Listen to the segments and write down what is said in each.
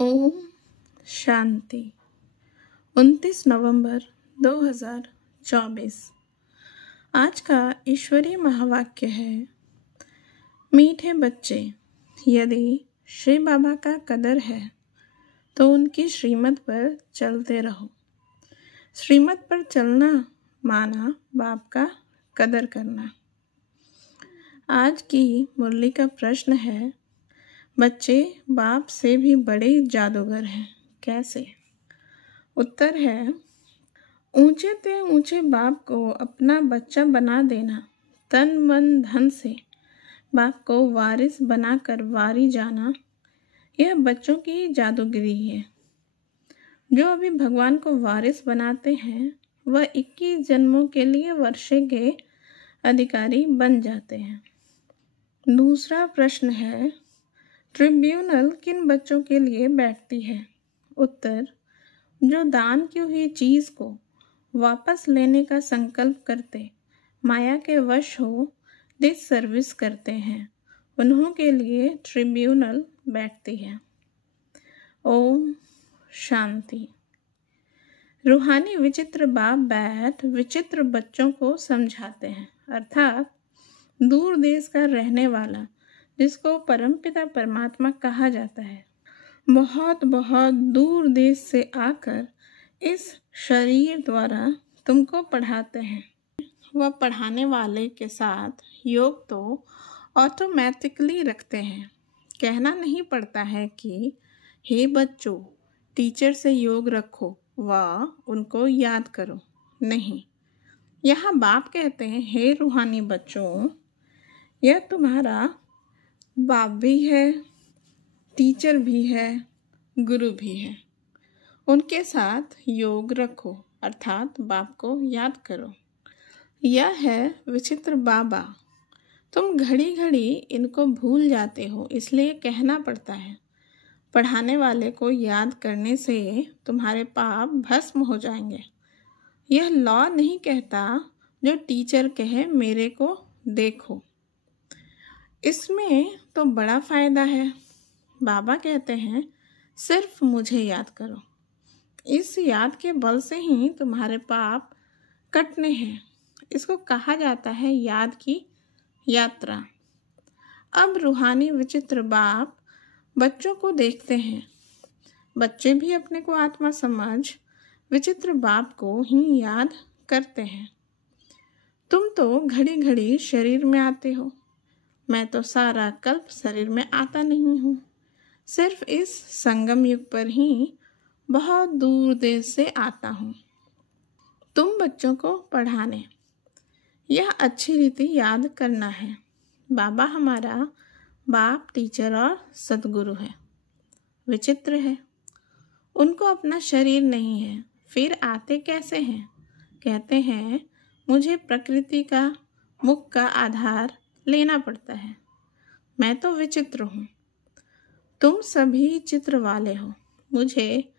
ओम शांति। 29 नवंबर 2024। आज का ईश्वरीय महावाक्य है, मीठे बच्चे, यदि श्री बाबा का कदर है तो उनकी श्रीमत पर चलते रहो। श्रीमत पर चलना माना बाप का कदर करना। आज की मुरली का प्रश्न है, बच्चे बाप से भी बड़े जादूगर हैं, कैसे? उत्तर है, ऊंचे ते ऊंचे बाप को अपना बच्चा बना देना, तन मन धन से बाप को वारिस बनाकर वारी जाना, यह बच्चों की जादूगिरी है। जो अभी भगवान को वारिस बनाते हैं वह 21 जन्मों के लिए वर्षे के अधिकारी बन जाते हैं। दूसरा प्रश्न है, ट्रिब्यूनल किन बच्चों के लिए बैठती है? उत्तर, जो दान की हुई चीज को वापस लेने का संकल्प करते, माया के वश हो दिस सर्विस करते हैं, उन्हों के लिए ट्रिब्यूनल बैठती है। ओम शांति। रूहानी विचित्र बाप बैठ विचित्र बच्चों को समझाते हैं, अर्थात दूर देश का रहने वाला जिसको परमपिता परमात्मा कहा जाता है, बहुत बहुत दूर देश से आकर इस शरीर द्वारा तुमको पढ़ाते हैं। वह पढ़ाने वाले के साथ योग तो ऑटोमेटिकली रखते हैं। कहना नहीं पड़ता है कि हे बच्चों टीचर से योग रखो व उनको याद करो। नहीं, यहाँ बाप कहते हैं, हे रूहानी बच्चों, यह तुम्हारा बाप भी है, टीचर भी है, गुरु भी है, उनके साथ योग रखो, अर्थात बाप को याद करो। यह है विचित्र बाबा। तुम घड़ी घड़ी इनको भूल जाते हो, इसलिए कहना पड़ता है। पढ़ाने वाले को याद करने से तुम्हारे पाप भस्म हो जाएंगे। यह लॉ नहीं कहता जो टीचर कहे मेरे को देखो, इसमें तो बड़ा फायदा है। बाबा कहते हैं सिर्फ मुझे याद करो। इस याद के बल से ही तुम्हारे पाप कटने हैं। इसको कहा जाता है याद की यात्रा। अब रूहानी विचित्र बाप बच्चों को देखते हैं। बच्चे भी अपने को आत्मा समझ विचित्र बाप को ही याद करते हैं। तुम तो घड़ी घड़ी शरीर में आते हो, मैं तो सारा कल्प शरीर में आता नहीं हूँ। सिर्फ इस संगम युग पर ही बहुत दूर देश से आता हूँ तुम बच्चों को पढ़ाने। यह अच्छी रीति याद करना है। बाबा हमारा बाप, टीचर और सदगुरु है। विचित्र है, उनको अपना शरीर नहीं है, फिर आते कैसे हैं? कहते हैं मुझे प्रकृति का मुख का आधार लेना पड़ता है। मैं तो विचित्र हूँ, तुम सभी चित्र वाले हो। मुझे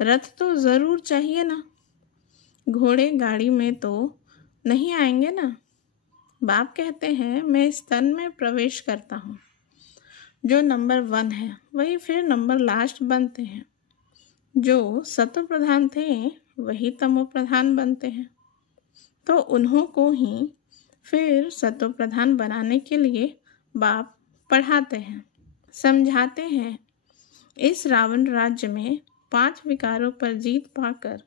रथ तो जरूर चाहिए ना, घोड़े गाड़ी में तो नहीं आएंगे ना। बाप कहते हैं मैं इस तन में प्रवेश करता हूँ। जो नंबर 1 है वही फिर नंबर लास्ट बनते हैं। जो सतो प्रधान थे वही तमो प्रधान बनते हैं, तो उन्हों को ही फिर सतो प्रधान बनाने के लिए बाप पढ़ाते हैं, समझाते हैं। इस रावण राज्य में 5 विकारों पर जीत पाकर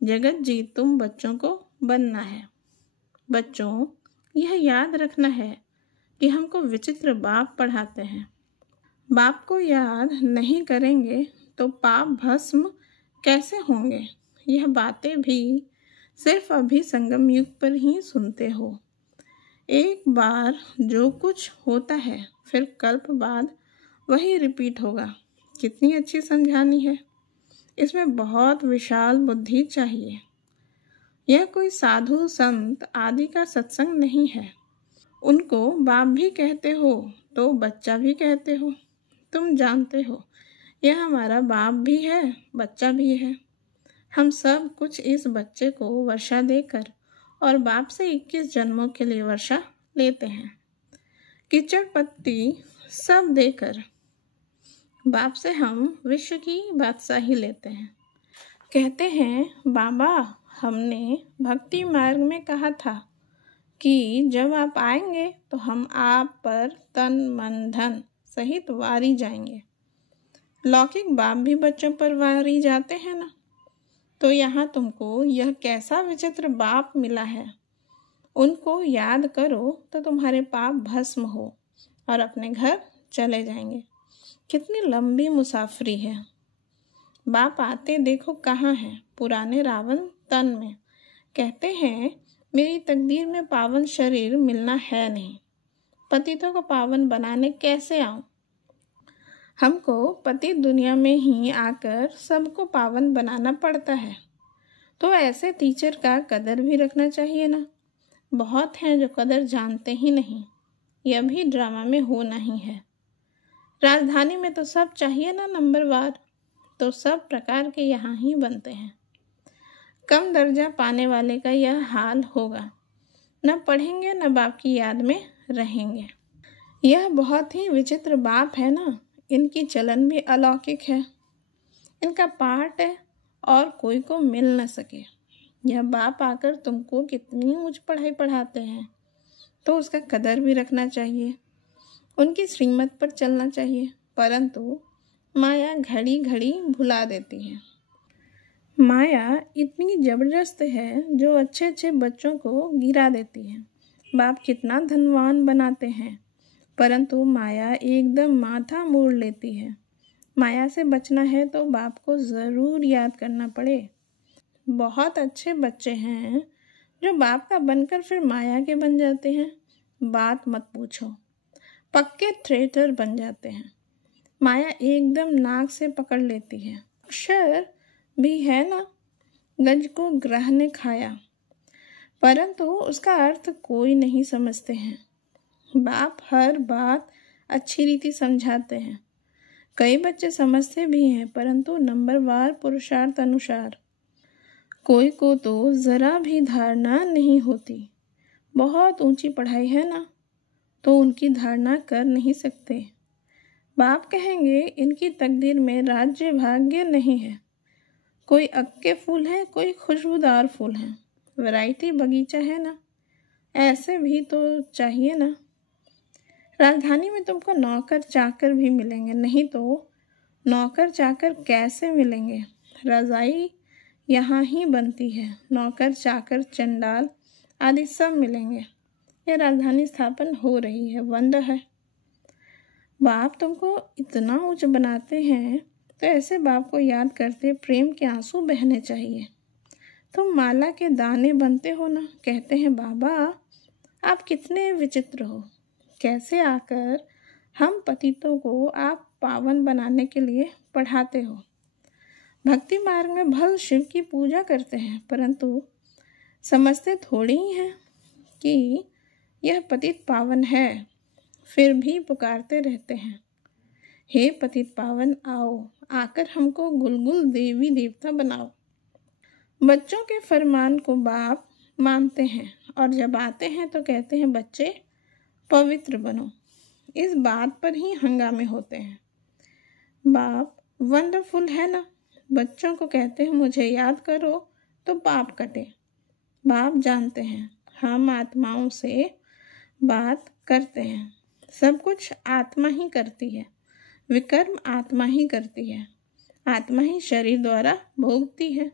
जगत जीत तुम बच्चों को बनना है। बच्चों, यह याद रखना है कि हमको विचित्र बाप पढ़ाते हैं। बाप को याद नहीं करेंगे तो पाप भस्म कैसे होंगे? यह बातें भी सिर्फ अभी संगम युग पर ही सुनते हो। एक बार जो कुछ होता है फिर कल्प बाद वही रिपीट होगा। कितनी अच्छी समझानी है। इसमें बहुत विशाल बुद्धि चाहिए। यह कोई साधु संत आदि का सत्संग नहीं है। उनको बाप भी कहते हो तो बच्चा भी कहते हो। तुम जानते हो यह हमारा बाप भी है, बच्चा भी है। हम सब कुछ इस बच्चे को वर्षा देकर और बाप से 21 जन्मों के लिए वर्षा लेते हैं। कीचड़ पत्ती सब देकर बाप से हम विश्व की बादशाही लेते हैं। कहते हैं, बाबा हमने भक्ति मार्ग में कहा था कि जब आप आएंगे तो हम आप पर तन मन धन सहित वारी जाएंगे। लौकिक बाप भी बच्चों पर वारी जाते हैं ना। तो यहाँ तुमको यह कैसा विचित्र बाप मिला है। उनको याद करो तो तुम्हारे पाप भस्म हो और अपने घर चले जाएंगे। कितनी लंबी मुसाफरी है। बाप आते देखो कहाँ है, पुराने रावण तन में। कहते हैं, मेरी तकदीर में पावन शरीर मिलना है नहीं, पतितों को पावन बनाने कैसे आऊं। हमको पति दुनिया में ही आकर सबको पावन बनाना पड़ता है। तो ऐसे टीचर का कदर भी रखना चाहिए ना। बहुत हैं जो कदर जानते ही नहीं। यह भी ड्रामा में होना ही है। राजधानी में तो सब चाहिए ना नंबरवार, तो सब प्रकार के यहाँ ही बनते हैं। कम दर्जा पाने वाले का यह हाल होगा। न पढ़ेंगे न बाप की याद में रहेंगे। यह बहुत ही विचित्र बाप है ना। इनकी चलन भी अलौकिक है। इनका पाठ है और कोई को मिल न सके। यह बाप आकर तुमको कितनी ऊंच पढ़ाई पढ़ाते हैं, तो उसका कदर भी रखना चाहिए। उनकी श्रीमत पर चलना चाहिए। परंतु माया घड़ी घड़ी भुला देती है। माया इतनी जबरदस्त है जो अच्छे अच्छे बच्चों को गिरा देती है। बाप कितना धनवान बनाते हैं, परंतु माया एकदम माथा मोड़ लेती है। माया से बचना है तो बाप को ज़रूर याद करना पड़े। बहुत अच्छे बच्चे हैं जो बाप का बनकर फिर माया के बन जाते हैं। बात मत पूछो, पक्के थ्रेटर बन जाते हैं। माया एकदम नाक से पकड़ लेती है। अक्षर भी है ना, गज को ग्रह ने खाया, परंतु उसका अर्थ कोई नहीं समझते हैं। बाप हर बात अच्छी रीति समझाते हैं। कई बच्चे समझते भी हैं, परंतु नंबरवार पुरुषार्थ अनुसार। कोई को तो ज़रा भी धारणा नहीं होती। बहुत ऊंची पढ़ाई है ना, तो उनकी धारणा कर नहीं सकते। बाप कहेंगे, इनकी तकदीर में राज्य भाग्य नहीं है। कोई अक्के फूल हैं, कोई खुशबूदार फूल हैं। वैरायटी बगीचा है ना, ऐसे भी तो चाहिए ना। राजधानी में तुमको नौकर चाकर भी मिलेंगे, नहीं तो नौकर चाकर कैसे मिलेंगे। रजाई यहाँ ही बनती है। नौकर चाकर चंडाल आदि सब मिलेंगे। यह राजधानी स्थापन हो रही है, बंद है। बाप तुमको इतना ऊंच बनाते हैं, तो ऐसे बाप को याद करते प्रेम के आंसू बहने चाहिए। तुम माला के दाने बनते हो ना। कहते हैं, बाबा आप कितने विचित्र हो। कैसे आकर हम पतितों को आप पावन बनाने के लिए पढ़ाते हो। भक्ति मार्ग में भल शिव की पूजा करते हैं, परंतु समझते थोड़ी ही हैं कि यह पतित पावन है। फिर भी पुकारते रहते हैं, हे पतित पावन आओ, आकर हमको गुलगुल देवी देवता बनाओ। बच्चों के फरमान को बाप मानते हैं और जब आते हैं तो कहते हैं, बच्चे पवित्र बनो। इस बात पर ही हंगामे होते हैं। बाप वंडरफुल है ना। बच्चों को कहते हैं, मुझे याद करो तो पाप कटे। बाप जानते हैं हम आत्माओं से बात करते हैं। सब कुछ आत्मा ही करती है। विकर्म आत्मा ही करती है। आत्मा ही शरीर द्वारा भोगती है।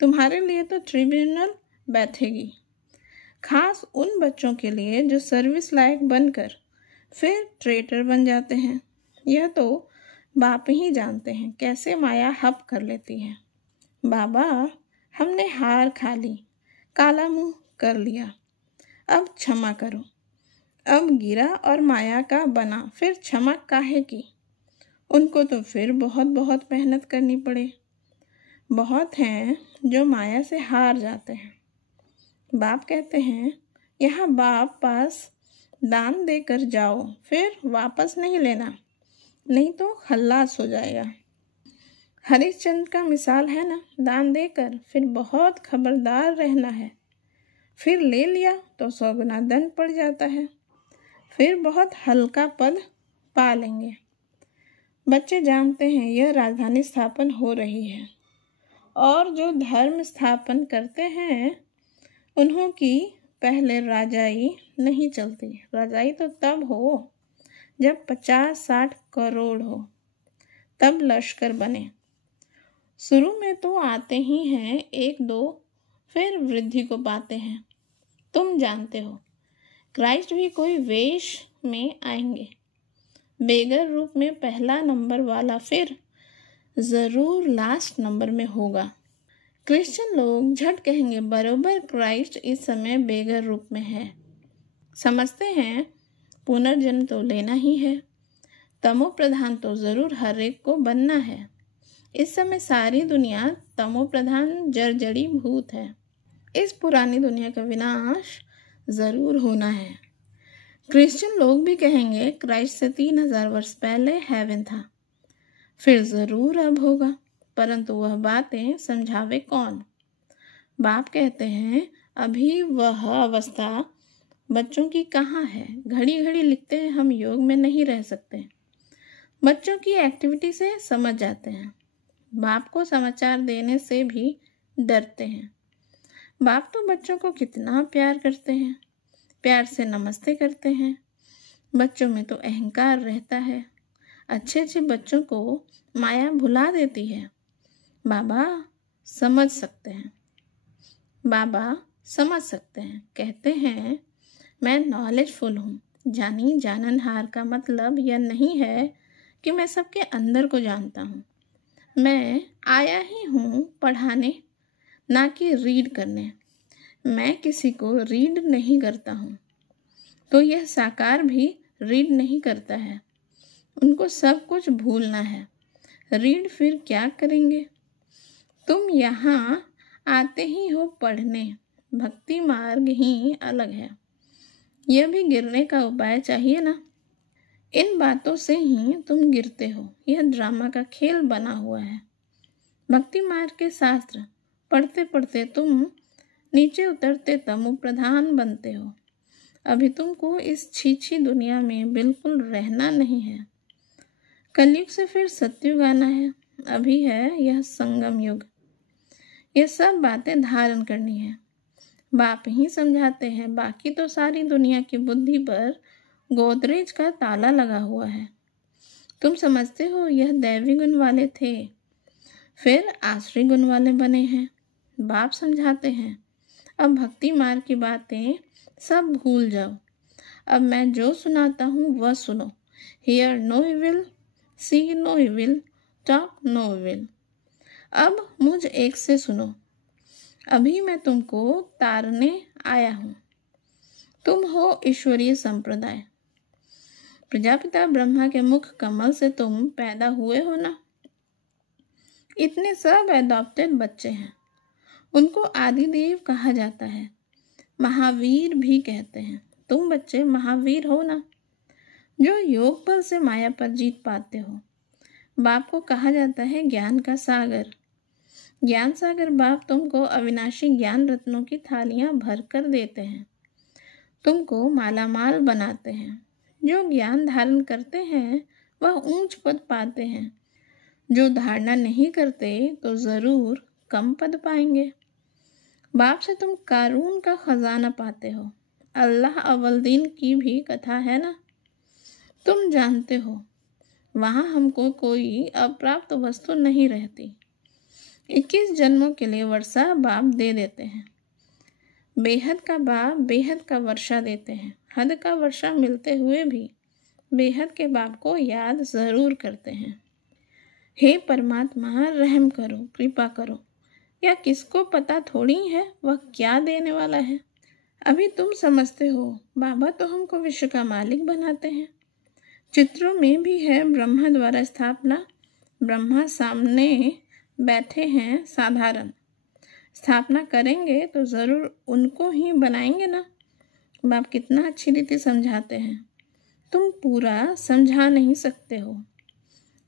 तुम्हारे लिए तो ट्रिब्यूनल बैठेगी, खास उन बच्चों के लिए जो सर्विस लायक बनकर फिर ट्रेटर बन जाते हैं। यह तो बाप ही जानते हैं कैसे माया हप कर लेती है। बाबा हमने हार खा ली, काला मुंह कर लिया, अब क्षमा करो। अब गिरा और माया का बना, फिर क्षमा काहे की। उनको तो फिर बहुत बहुत मेहनत करनी पड़े। बहुत हैं जो माया से हार जाते हैं। बाप कहते हैं, यहाँ बाप पास दान देकर जाओ, फिर वापस नहीं लेना, नहीं तो खल्लास हो जाएगा। हरिश्चंद्र का मिसाल है ना। दान देकर फिर बहुत खबरदार रहना है। फिर ले लिया तो 100 गुना दंड पड़ जाता है। फिर बहुत हल्का पद पा लेंगे। बच्चे जानते हैं यह राजधानी स्थापन हो रही है और जो धर्म स्थापन करते हैं उन्हों की पहले राजाई नहीं चलती। राजाई तो तब हो जब 50-60 करोड़ हो, तब लश्कर बने। शुरू में तो आते ही हैं 1-2, फिर वृद्धि को पाते हैं। तुम जानते हो क्राइस्ट भी कोई वेश में आएंगे, बेगर रूप में पहला नंबर वाला, फिर जरूर लास्ट नंबर में होगा। क्रिश्चियन लोग झट कहेंगे बरोबर क्राइस्ट इस समय बेगर रूप में है। समझते हैं पुनर्जन्म तो लेना ही है, तमो प्रधान तो जरूर हर एक को बनना है। इस समय सारी दुनिया तमो प्रधान जर्जरी भूत है। इस पुरानी दुनिया का विनाश जरूर होना है। क्रिश्चियन लोग भी कहेंगे क्राइस्ट से 3000 वर्ष पहले हेवन था, फिर जरूर अब होगा, परंतु वह बातें समझावे कौन। बाप कहते हैं अभी वह अवस्था बच्चों की कहाँ है। घड़ी घड़ी लिखते हैं हम योग में नहीं रह सकते। बच्चों की एक्टिविटी से समझ जाते हैं। बाप को समाचार देने से भी डरते हैं। बाप तो बच्चों को कितना प्यार करते हैं, प्यार से नमस्ते करते हैं। बच्चों में तो अहंकार रहता है। अच्छे अच्छे बच्चों को माया भुला देती है। बाबा समझ सकते हैं, बाबा समझ सकते हैं। कहते हैं मैं नॉलेजफुल हूँ। जानी जाननहार का मतलब यह नहीं है कि मैं सबके अंदर को जानता हूँ। मैं आया ही हूँ पढ़ाने, ना कि रीड करने। मैं किसी को रीड नहीं करता हूँ, तो यह साकार भी रीड नहीं करता है। उनको सब कुछ भूलना है। रीड फिर क्या करेंगे। तुम यहाँ आते ही हो पढ़ने। भक्ति मार्ग ही अलग है। यह भी गिरने का उपाय चाहिए ना। इन बातों से ही तुम गिरते हो। यह ड्रामा का खेल बना हुआ है। भक्ति मार्ग के शास्त्र पढ़ते पढ़ते तुम नीचे उतरते तमो प्रधान बनते हो। अभी तुमको इस छीछी दुनिया में बिल्कुल रहना नहीं है। कलयुग से फिर सतयुग आना है। अभी है यह संगम युग। यह सब बातें धारण करनी है। बाप ही समझाते हैं। बाकी तो सारी दुनिया की बुद्धि पर गोदरेज का ताला लगा हुआ है। तुम समझते हो यह दैवी गुण वाले थे, फिर आश्रय गुण वाले बने हैं। बाप समझाते हैं अब भक्ति मार्ग की बातें सब भूल जाओ। अब मैं जो सुनाता हूँ वह सुनो। Hear no evil, see no evil, talk no evil. अब मुझ एक से सुनो। अभी मैं तुमको तारने आया हूँ। तुम हो ईश्वरीय संप्रदाय। प्रजापिता ब्रह्मा के मुख कमल से तुम पैदा हुए हो ना। इतने सब एडॉप्टेड बच्चे हैं। उनको आदिदेव कहा जाता है, महावीर भी कहते हैं। तुम बच्चे महावीर हो ना, जो योग बल से माया पर जीत पाते हो। बाप को कहा जाता है ज्ञान का सागर। ज्ञान सागर बाप तुमको अविनाशी ज्ञान रत्नों की थालियां भर कर देते हैं। तुमको मालामाल बनाते हैं। जो ज्ञान धारण करते हैं वह ऊंच पद पाते हैं। जो धारणा नहीं करते तो जरूर कम पद पाएंगे। बाप से तुम कारून का खजाना पाते हो। अल्लाह अवलदीन की भी कथा है ना। तुम जानते हो वहाँ हमको कोई अप्राप्त वस्तु नहीं रहती। 21 जन्मों के लिए वर्षा बाप दे देते हैं। बेहद का बाप बेहद का वर्षा देते हैं। हद का वर्षा मिलते हुए भी बेहद के बाप को याद जरूर करते हैं। हे परमात्मा रहम करो, कृपा करो। या किसको पता थोड़ी है वह क्या देने वाला है। अभी तुम समझते हो बाबा तो हमको विश्व का मालिक बनाते हैं। चित्रों में भी है ब्रह्मा द्वारा स्थापना। ब्रह्मा सामने बैठे हैं साधारण। स्थापना करेंगे तो जरूर उनको ही बनाएंगे ना। बाप कितना अच्छी रीति समझाते हैं। तुम पूरा समझा नहीं सकते हो।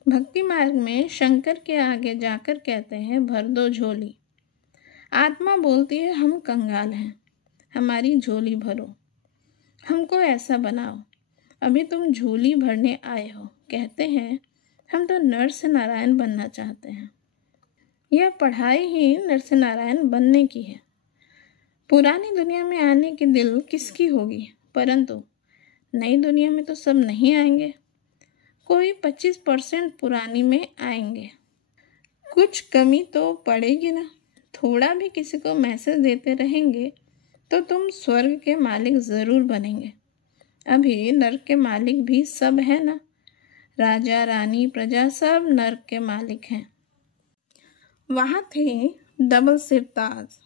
भक्ति मार्ग में शंकर के आगे जाकर कहते हैं भर दो झोली। आत्मा बोलती है हम कंगाल हैं, हमारी झोली भरो, हमको ऐसा बनाओ। अभी तुम झोली भरने आए हो। कहते हैं हम तो नरसिंह बनना चाहते हैं। यह पढ़ाई ही नरसिंह बनने की है। पुरानी दुनिया में आने की दिल किसकी होगी, परंतु नई दुनिया में तो सब नहीं आएंगे, कोई 25% पुरानी में आएंगे। कुछ कमी तो पड़ेगी ना। थोड़ा भी किसी को मैसेज देते रहेंगे तो तुम स्वर्ग के मालिक ज़रूर बनेंगे। अभी नर्क के मालिक भी सब है ना, राजा रानी प्रजा सब नर्क के मालिक हैं। वहाँ थे डबल सिरताज,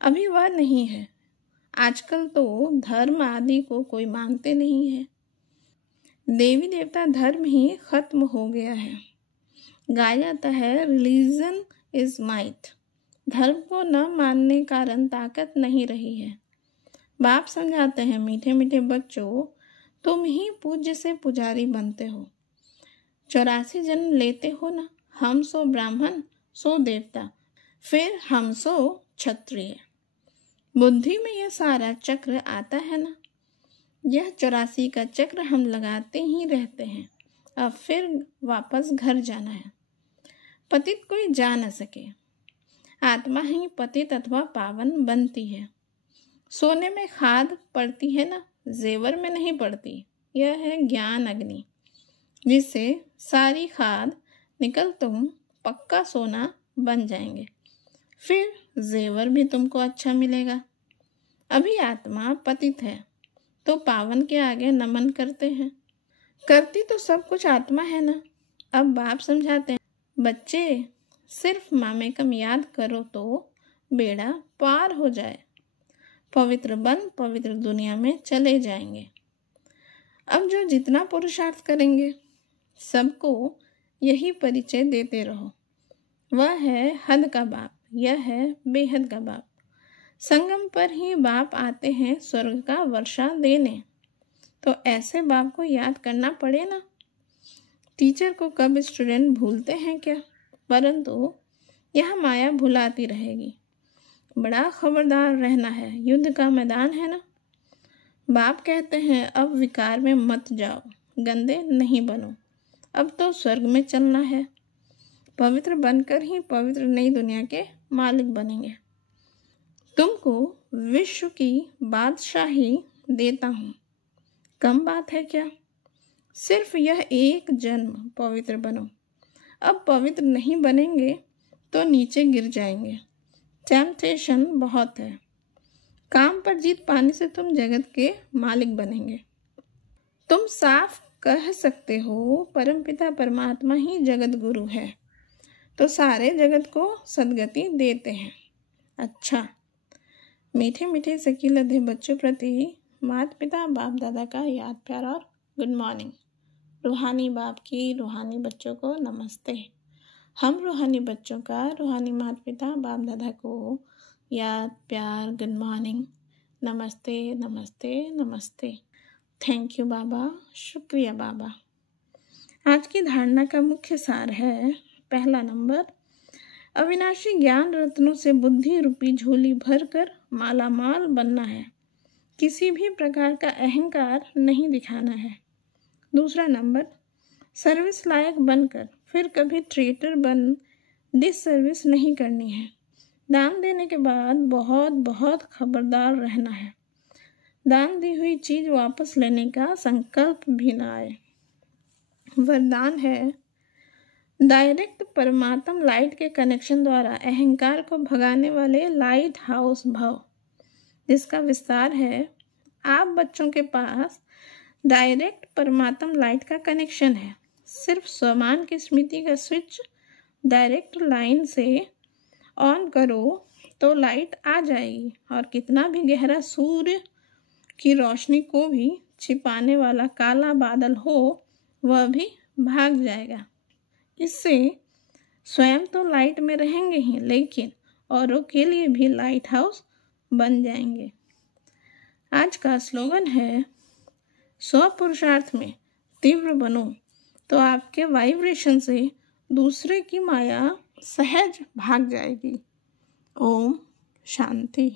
अभी वह नहीं है। आजकल तो धर्म आदि को कोई मानते नहीं है। देवी देवता धर्म ही खत्म हो गया है। गाया जाता है रिलीजन इज माइट। धर्म को न मानने के कारण ताकत नहीं रही है। बाप समझाते हैं, मीठे मीठे बच्चों, तुम ही पूज्य से पुजारी बनते हो। 84 जन्म लेते हो ना, हम सो ब्राह्मण सो देवता, फिर हम सो क्षत्रिय। बुद्धि में यह सारा चक्र आता है ना। यह 84 का चक्र हम लगाते ही रहते हैं। अब फिर वापस घर जाना है। पतित कोई जा न सके, आत्मा ही पतित अथवा पावन बनती है। सोने में खाद पड़ती है ना, जेवर में नहीं पड़ती। यह है ज्ञान अग्नि, जिससे सारी खाद निकल तुम पक्का सोना बन जाएंगे। फिर जेवर भी तुमको अच्छा मिलेगा। अभी आत्मा पतित है तो पावन के आगे नमन करते हैं। करती तो सब कुछ आत्मा है ना। अब बाप समझाते हैं, बच्चे सिर्फ मामेकम याद करो तो बेड़ा पार हो जाए। पवित्र बन पवित्र दुनिया में चले जाएंगे। अब जो जितना पुरुषार्थ करेंगे सबको यही परिचय देते रहो। वह है हद का बाप, यह है बेहद का बाप। संगम पर ही बाप आते हैं स्वर्ग का वर्षा देने। तो ऐसे बाप को याद करना पड़े ना। टीचर को कब स्टूडेंट भूलते हैं क्या, परंतु यह माया भुलाती रहेगी। बड़ा खबरदार रहना है, युद्ध का मैदान है ना। बाप कहते हैं, अब विकार में मत जाओ, गंदे नहीं बनो, अब तो स्वर्ग में चलना है। पवित्र बनकर ही पवित्र नई दुनिया के मालिक बनेंगे। तुमको विश्व की बादशाही देता हूँ, कम बात है क्या। सिर्फ यह एक जन्म पवित्र बनो। अब पवित्र नहीं बनेंगे तो नीचे गिर जाएंगे। टेम्पटेशन बहुत है। काम पर जीत पाने से तुम जगत के मालिक बनेंगे। तुम साफ कह सकते हो परमपिता परमात्मा ही जगत गुरु है, तो सारे जगत को सद्गति देते हैं। अच्छा, मीठे मीठे सकीलधे बच्चों प्रति माता पिता बाप दादा का याद प्यार और गुड मॉर्निंग। रूहानी बाप की रूहानी बच्चों को नमस्ते। हम रूहानी बच्चों का रूहानी माता पिता बाप दादा को याद प्यार गुड मॉर्निंग, नमस्ते नमस्ते नमस्ते। थैंक यू बाबा, शुक्रिया बाबा। आज की धारणा का मुख्य सार है, पहला नंबर, अविनाशी ज्ञान रत्नों से बुद्धि रूपी झोली भरकर मालामाल बनना है। किसी भी प्रकार का अहंकार नहीं दिखाना है। दूसरा नंबर, सर्विस लायक बनकर फिर कभी ट्रेटर बन डिसर्विस नहीं करनी है। दान देने के बाद बहुत बहुत खबरदार रहना है। दान दी हुई चीज वापस लेने का संकल्प भी ना आए। वरदान है, डायरेक्ट परमात्म लाइट के कनेक्शन द्वारा अहंकार को भगाने वाले लाइट हाउस भव, जिसका विस्तार है, आप बच्चों के पास डायरेक्ट परमात्म लाइट का कनेक्शन है। सिर्फ स्वमान की स्मृति का स्विच डायरेक्ट लाइन से ऑन करो तो लाइट आ जाएगी और कितना भी गहरा सूर्य की रोशनी को भी छिपाने वाला काला बादल हो वह भी भाग जाएगा। इससे स्वयं तो लाइट में रहेंगे ही, लेकिन औरों के लिए भी लाइट हाउस बन जाएंगे। आज का स्लोगन है, 100 पुरुषार्थ में तीव्र बनो तो आपके वाइब्रेशन से दूसरे की माया सहज भाग जाएगी। ओम शांति।